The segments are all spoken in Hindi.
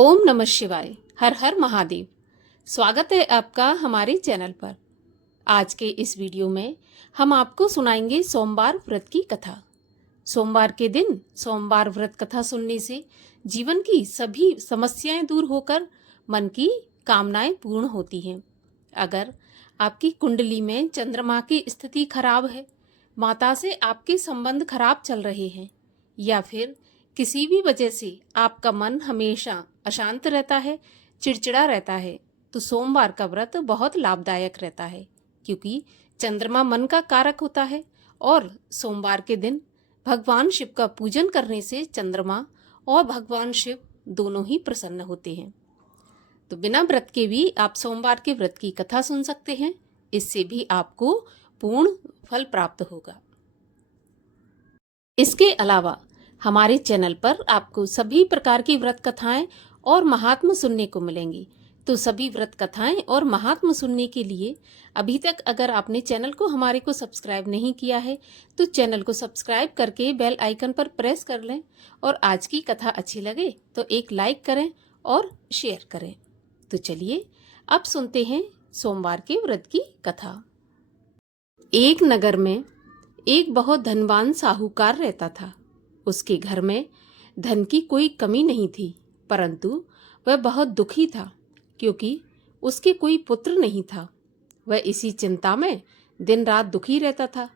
ओम नमः शिवाय। हर हर महादेव। स्वागत है आपका हमारे चैनल पर। आज के इस वीडियो में हम आपको सुनाएंगे सोमवार व्रत की कथा। सोमवार के दिन सोमवार व्रत कथा सुनने से जीवन की सभी समस्याएं दूर होकर मन की कामनाएं पूर्ण होती हैं। अगर आपकी कुंडली में चंद्रमा की स्थिति खराब है, माता से आपके संबंध खराब चल रहे हैं या फिर किसी भी वजह से आपका मन हमेशा अशांत रहता है, चिड़चिड़ा रहता है, तो सोमवार का व्रत बहुत लाभदायक रहता है, क्योंकि चंद्रमा मन का कारक होता है और सोमवार के दिन भगवान शिव का पूजन करने से चंद्रमा और भगवान शिव दोनों ही प्रसन्न होते हैं। तो बिना व्रत के भी आप सोमवार के व्रत की कथा सुन सकते हैं। इससे भी आपको पूर्ण फल प्राप्त होगा। इसके अलावा हमारे चैनल पर आपको सभी प्रकार की व्रत कथाएं और महात्म सुनने को मिलेंगी। तो सभी व्रत कथाएं और महात्म सुनने के लिए अभी तक अगर आपने चैनल को हमारे को सब्सक्राइब नहीं किया है तो चैनल को सब्सक्राइब करके बेल आइकन पर प्रेस कर लें, और आज की कथा अच्छी लगे तो एक लाइक करें और शेयर करें। तो चलिए अब सुनते हैं सोमवार के व्रत की कथा। एक नगर में एक बहुत धनवान साहूकार रहता था। उसके घर में धन की कोई कमी नहीं थी, परंतु वह बहुत दुखी था क्योंकि उसके कोई पुत्र नहीं था। वह इसी चिंता में दिन रात दुखी रहता था।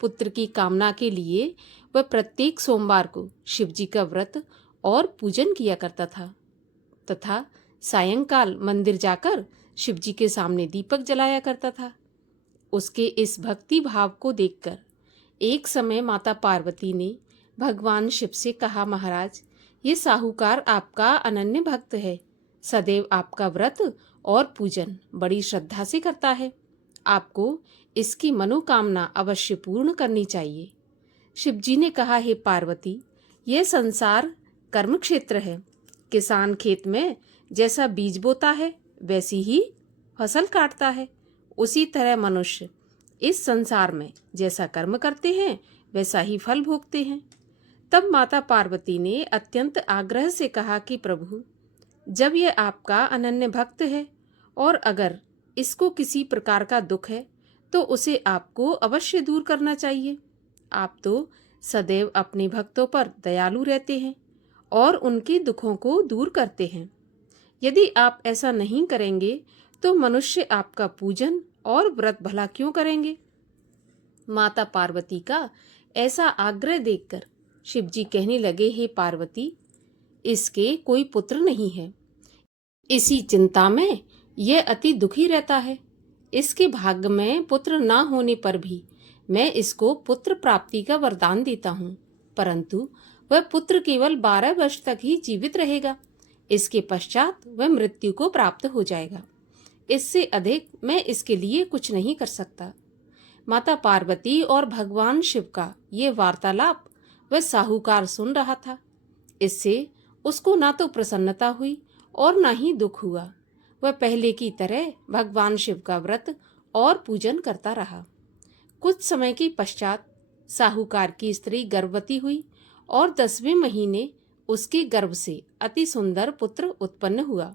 पुत्र की कामना के लिए वह प्रत्येक सोमवार को शिवजी का व्रत और पूजन किया करता था तथा सायंकाल मंदिर जाकर शिवजी के सामने दीपक जलाया करता था। उसके इस भक्ति भाव को देखकर एक समय माता पार्वती ने भगवान शिव से कहा, महाराज, ये साहूकार आपका अनन्य भक्त है, सदैव आपका व्रत और पूजन बड़ी श्रद्धा से करता है। आपको इसकी मनोकामना अवश्य पूर्ण करनी चाहिए। शिवजी ने कहा, हे पार्वती, यह संसार कर्म क्षेत्र है। किसान खेत में जैसा बीज बोता है वैसी ही फसल काटता है, उसी तरह मनुष्य इस संसार में जैसा कर्म करते हैं वैसा ही फल भोगते हैं। तब माता पार्वती ने अत्यंत आग्रह से कहा कि प्रभु, जब यह आपका अनन्य भक्त है और अगर इसको किसी प्रकार का दुख है तो उसे आपको अवश्य दूर करना चाहिए। आप तो सदैव अपने भक्तों पर दयालु रहते हैं और उनके दुखों को दूर करते हैं। यदि आप ऐसा नहीं करेंगे तो मनुष्य आपका पूजन और व्रत भला क्यों करेंगे। माता पार्वती का ऐसा आग्रह देखकर शिवजी कहने लगे, हे पार्वती, इसके कोई पुत्र नहीं है। इसी चिंता में यह अति दुखी रहता है। इसके भाग्य में पुत्र ना होने पर भी मैं इसको पुत्र प्राप्ति का वरदान देता हूँ, परंतु वह पुत्र केवल 12 वर्ष तक ही जीवित रहेगा। इसके पश्चात वह मृत्यु को प्राप्त हो जाएगा। इससे अधिक मैं इसके लिए कुछ नहीं कर सकता। माता पार्वती और भगवान शिव का ये वार्तालाप वह साहूकार सुन रहा था। इससे उसको ना तो प्रसन्नता हुई और ना ही दुख हुआ। वह पहले की तरह भगवान शिव का व्रत और पूजन करता रहा। कुछ समय के पश्चात साहूकार की स्त्री गर्भवती हुई और 10वें महीने उसके गर्भ से अति सुंदर पुत्र उत्पन्न हुआ।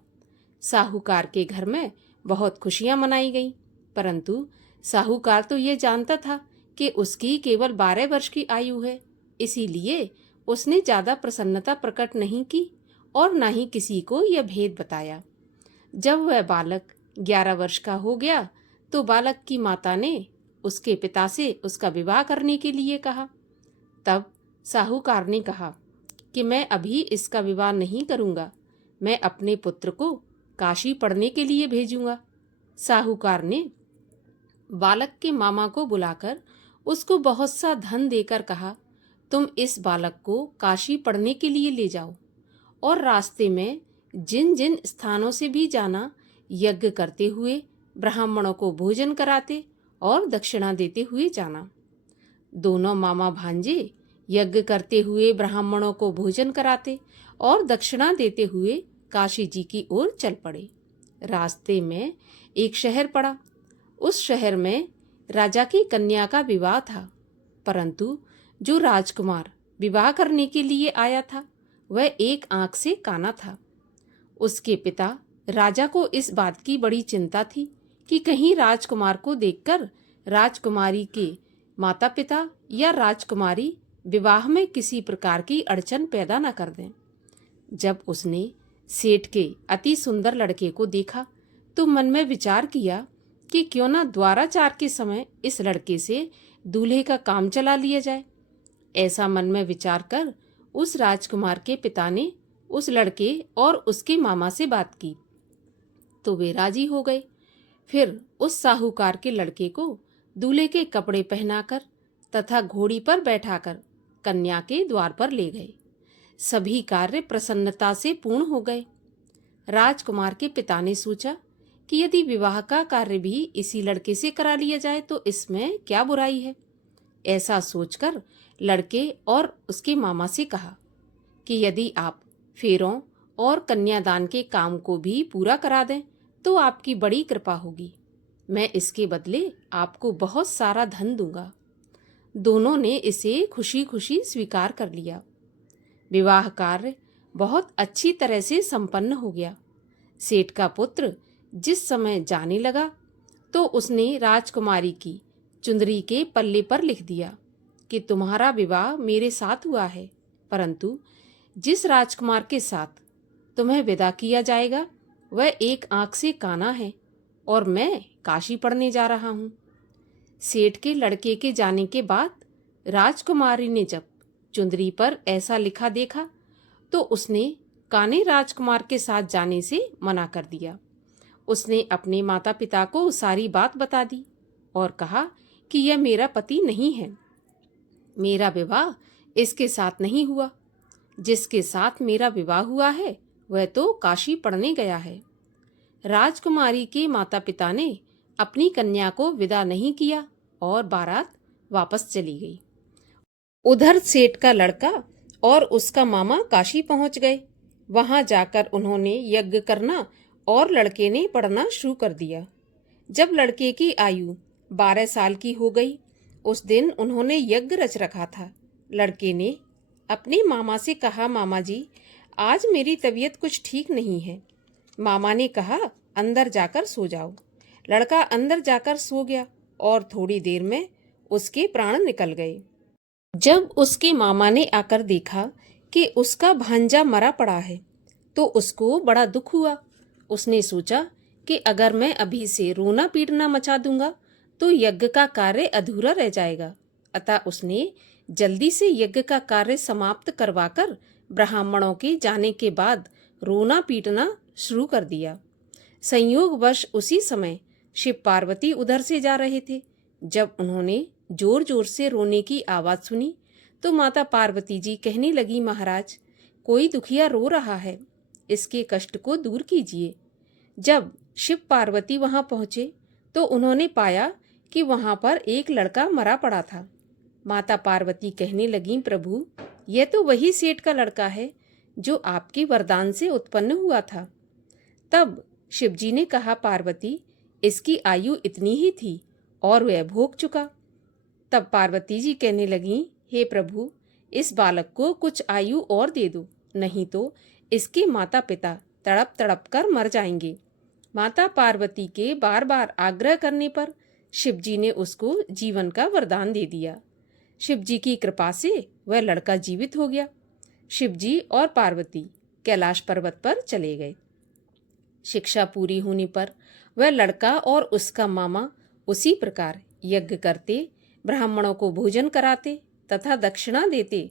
साहूकार के घर में बहुत खुशियां मनाई गईं, परंतु साहूकार तो ये जानता था कि उसकी केवल 12 वर्ष की आयु है, इसीलिए उसने ज्यादा प्रसन्नता प्रकट नहीं की और न ही किसी को यह भेद बताया। जब वह बालक 11 वर्ष का हो गया तो बालक की माता ने उसके पिता से उसका विवाह करने के लिए कहा। तब साहूकार ने कहा कि मैं अभी इसका विवाह नहीं करूंगा, मैं अपने पुत्र को काशी पढ़ने के लिए भेजूंगा। साहूकार ने बालक के मामा को बुलाकर उसको बहुत सा धन देकर कहा, तुम इस बालक को काशी पढ़ने के लिए ले जाओ और रास्ते में जिन जिन स्थानों से भी जाना, यज्ञ करते हुए ब्राह्मणों को भोजन कराते और दक्षिणा देते हुए जाना। दोनों मामा भांजे यज्ञ करते हुए ब्राह्मणों को भोजन कराते और दक्षिणा देते हुए काशी जी की ओर चल पड़े। रास्ते में एक शहर पड़ा। उस शहर में राजा की कन्या का विवाह था, परंतु जो राजकुमार विवाह करने के लिए आया था वह एक आंख से काना था। उसके पिता राजा को इस बात की बड़ी चिंता थी कि कहीं राजकुमार को देखकर राजकुमारी के माता पिता या राजकुमारी विवाह में किसी प्रकार की अड़चन पैदा न कर दें। जब उसने सेठ के अति सुंदर लड़के को देखा तो मन में विचार किया कि क्यों न द्वाराचार के समय इस लड़के से दूल्हे का काम चला लिया जाए। ऐसा मन में विचार कर उस राजकुमार के पिता ने उस लड़के और उसके मामा से बात की तो वे राजी हो गए। फिर उस साहूकार के लड़के को दूल्हे के कपड़े पहनाकर तथा घोड़ी पर बैठाकर कन्या के द्वार पर ले गए। सभी कार्य प्रसन्नता से पूर्ण हो गए। राजकुमार के पिता ने सोचा कि यदि विवाह का कार्य भी इसी लड़के से करा लिया जाए तो इसमें क्या बुराई है। ऐसा सोचकर लड़के और उसके मामा से कहा कि यदि आप फेरों और कन्यादान के काम को भी पूरा करा दें तो आपकी बड़ी कृपा होगी। मैं इसके बदले आपको बहुत सारा धन दूंगा। दोनों ने इसे खुशी खुशी स्वीकार कर लिया। विवाह कार्य बहुत अच्छी तरह से संपन्न हो गया। सेठ का पुत्र जिस समय जाने लगा तो उसने राजकुमारी की चुंदरी के पल्ले पर लिख दिया कि तुम्हारा विवाह मेरे साथ हुआ है, परंतु जिस राजकुमार के साथ तुम्हें विदा किया जाएगा वह एक आंख से काना है और मैं काशी पढ़ने जा रहा हूँ। सेठ के लड़के के जाने के बाद राजकुमारी ने जब चुंदरी पर ऐसा लिखा देखा तो उसने काने राजकुमार के साथ जाने से मना कर दिया। उसने अपने माता पिता को सारी बात बता दी और कहा कि यह मेरा पति नहीं है, मेरा विवाह इसके साथ नहीं हुआ। जिसके साथ मेरा विवाह हुआ है वह तो काशी पढ़ने गया है। राजकुमारी के माता पिता ने अपनी कन्या को विदा नहीं किया और बारात वापस चली गई। उधर सेठ का लड़का और उसका मामा काशी पहुंच गए। वहां जाकर उन्होंने यज्ञ करना और लड़के ने पढ़ना शुरू कर दिया। जब लड़के की आयु 12 साल की हो गई उस दिन उन्होंने यज्ञ रच रखा था। लड़के ने अपने मामा से कहा, मामा जी आज मेरी तबीयत कुछ ठीक नहीं है। मामा ने कहा अंदर जाकर सो जाओ। लड़का अंदर जाकर सो गया और थोड़ी देर में उसके प्राण निकल गए। जब उसके मामा ने आकर देखा कि उसका भांजा मरा पड़ा है तो उसको बड़ा दुख हुआ। उसने सोचा कि अगर मैं अभी से रोना पीटना मचा दूंगा तो यज्ञ का कार्य अधूरा रह जाएगा। अतः उसने जल्दी से यज्ञ का कार्य समाप्त करवाकर ब्राह्मणों के जाने के बाद रोना पीटना शुरू कर दिया। संयोगवश उसी समय शिव पार्वती उधर से जा रहे थे। जब उन्होंने जोर जोर से रोने की आवाज सुनी तो माता पार्वती जी कहने लगी, महाराज कोई दुखिया रो रहा है, इसके कष्ट को दूर कीजिए। जब शिव पार्वती वहां पहुंचे तो उन्होंने पाया कि वहां पर एक लड़का मरा पड़ा था। माता पार्वती कहने लगी, प्रभु यह तो वही सेठ का लड़का है जो आपके वरदान से उत्पन्न हुआ था। तब शिवजी ने कहा, पार्वती इसकी आयु इतनी ही थी और वह भोग चुका। तब पार्वती जी कहने लगी, हे प्रभु इस बालक को कुछ आयु और दे दो, नहीं तो इसके माता पिता तड़प तड़प कर मर जाएंगे। माता पार्वती के बार बार आग्रह करने पर शिवजी ने उसको जीवन का वरदान दे दिया। शिवजी की कृपा से वह लड़का जीवित हो गया। शिवजी और पार्वती कैलाश पर्वत पर चले गए। शिक्षा पूरी होने पर वह लड़का और उसका मामा उसी प्रकार यज्ञ करते, ब्राह्मणों को भोजन कराते तथा दक्षिणा देते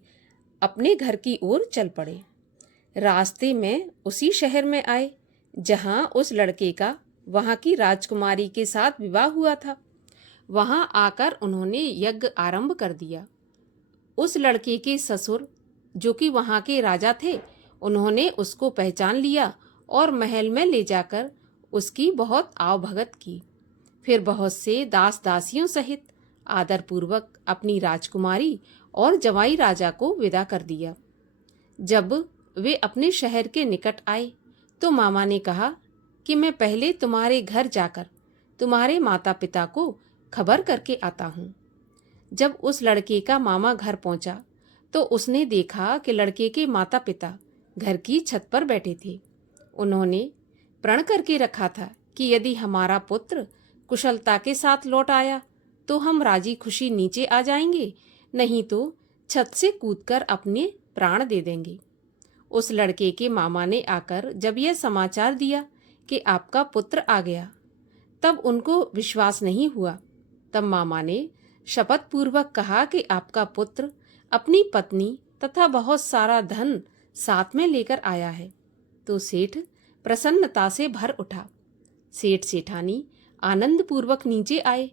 अपने घर की ओर चल पड़े। रास्ते में उसी शहर में आए जहां उस लड़के का वहां की राजकुमारी के साथ विवाह हुआ था। वहां आकर उन्होंने यज्ञ आरंभ कर दिया। उस लड़के के ससुर जो कि वहां के राजा थे, उन्होंने उसको पहचान लिया और महल में ले जाकर उसकी बहुत आवभगत की। फिर बहुत से दास दासियों सहित आदरपूर्वक अपनी राजकुमारी और जवाई राजा को विदा कर दिया। जब वे अपने शहर के निकट आए तो मामा ने कहा कि मैं पहले तुम्हारे घर जाकर तुम्हारे माता पिता को खबर करके आता हूँ। जब उस लड़के का मामा घर पहुंचा तो उसने देखा कि लड़के के माता पिता घर की छत पर बैठे थे। उन्होंने प्रण करके रखा था कि यदि हमारा पुत्र कुशलता के साथ लौट आया तो हम राजी खुशी नीचे आ जाएंगे, नहीं तो छत से कूदकर अपने प्राण दे देंगे। उस लड़के के मामा ने आकर जब यह समाचार दिया कि आपका पुत्र आ गया, तब उनको विश्वास नहीं हुआ। तब मामा ने शपथ पूर्वक कहा कि आपका पुत्र अपनी पत्नी तथा बहुत सारा धन साथ में लेकर आया है। तो सेठ प्रसन्नता से भर उठा। सेठ सेठानी आनंद पूर्वक नीचे आए।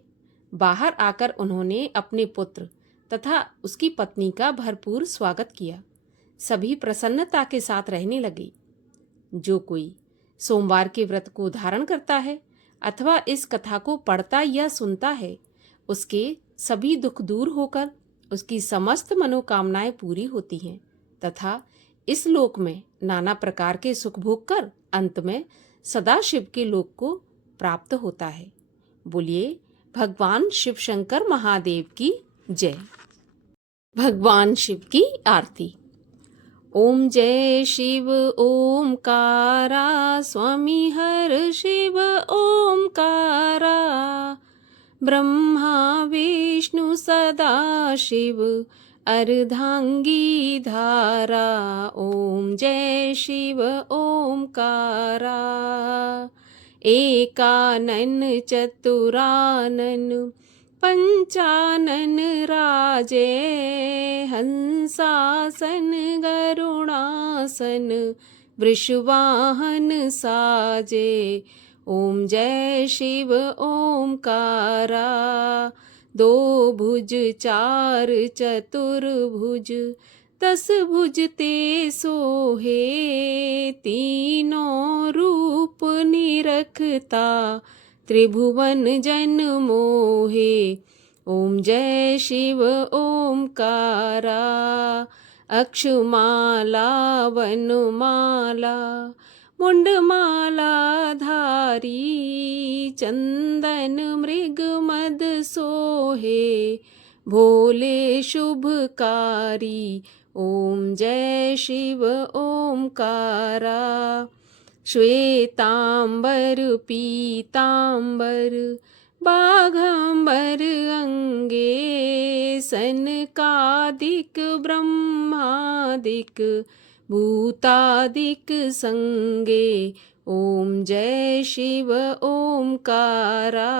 बाहर आकर उन्होंने अपने पुत्र तथा उसकी पत्नी का भरपूर स्वागत किया। सभी प्रसन्नता के साथ रहने लगे। जो कोई सोमवार के व्रत को धारण करता है अथवा इस कथा को पढ़ता या सुनता है, उसके सभी दुख दूर होकर उसकी समस्त मनोकामनाएं पूरी होती हैं तथा इस लोक में नाना प्रकार के सुख भोग कर अंत में सदाशिव के लोक को प्राप्त होता है। बोलिए भगवान शिव शंकर महादेव की जय। भगवान शिव की आरती। ओम जय शिव ओमकारा, स्वामी हर शिव ओमकारा। ब्रह्मा विष्णु सदा शिव, अर्धांगी धारा। ओम जय शिव ओमकारा। एकानन चतुरानन, पंचानन राजे। हंसासन गरुणासन, वृषवाहन साजे। ओम जय शिव ओमकारा। दो भुज चार चतुर्भुज, 10 भुज ते सोहे। तीनों रूप निरखता, त्रिभुवन जन मोहे। ओम जय शिव ओमकारा। अक्षमाला वनमाला, मुंडमाला धारी। चंदन मृग मद सोहे, भोले शुभकारी। ओम जय शिव ओमकारा। श्वेतांबर पीतांबर, बाघांबर अंगे। सनकादिक ब्रह्मादिक, भूतादिक संगे। ओम जय शिव ओमकारा।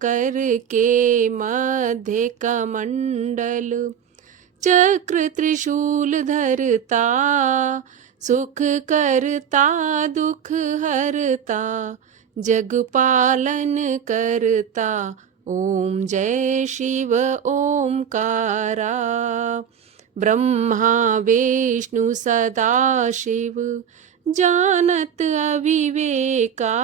कर के मध्य कमंडल, चक्र त्रिशूल धरता। सुख करता दुख हरता, जग पालन करता। ओम जय शिव ओमकारा। ब्रह्मा विष्णु सदा शिव, जानत अविवेका।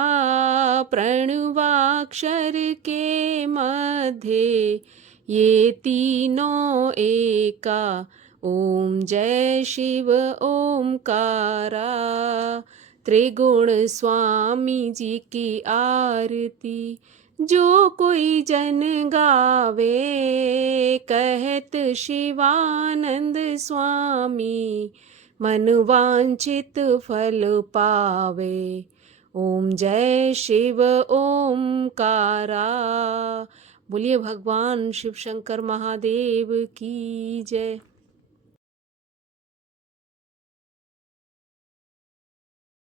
प्रणवाक्षर के मध्य, ये तीनों एका। ओम जय शिव ओमकारा। त्रिगुण स्वामी जी की आरती, जो कोई जन गावे। कहत शिवानंद स्वामी, मन वांछित फल पावे। ओम जय शिव ओमकारा। बोलिए भगवान शिव शंकर महादेव की जय।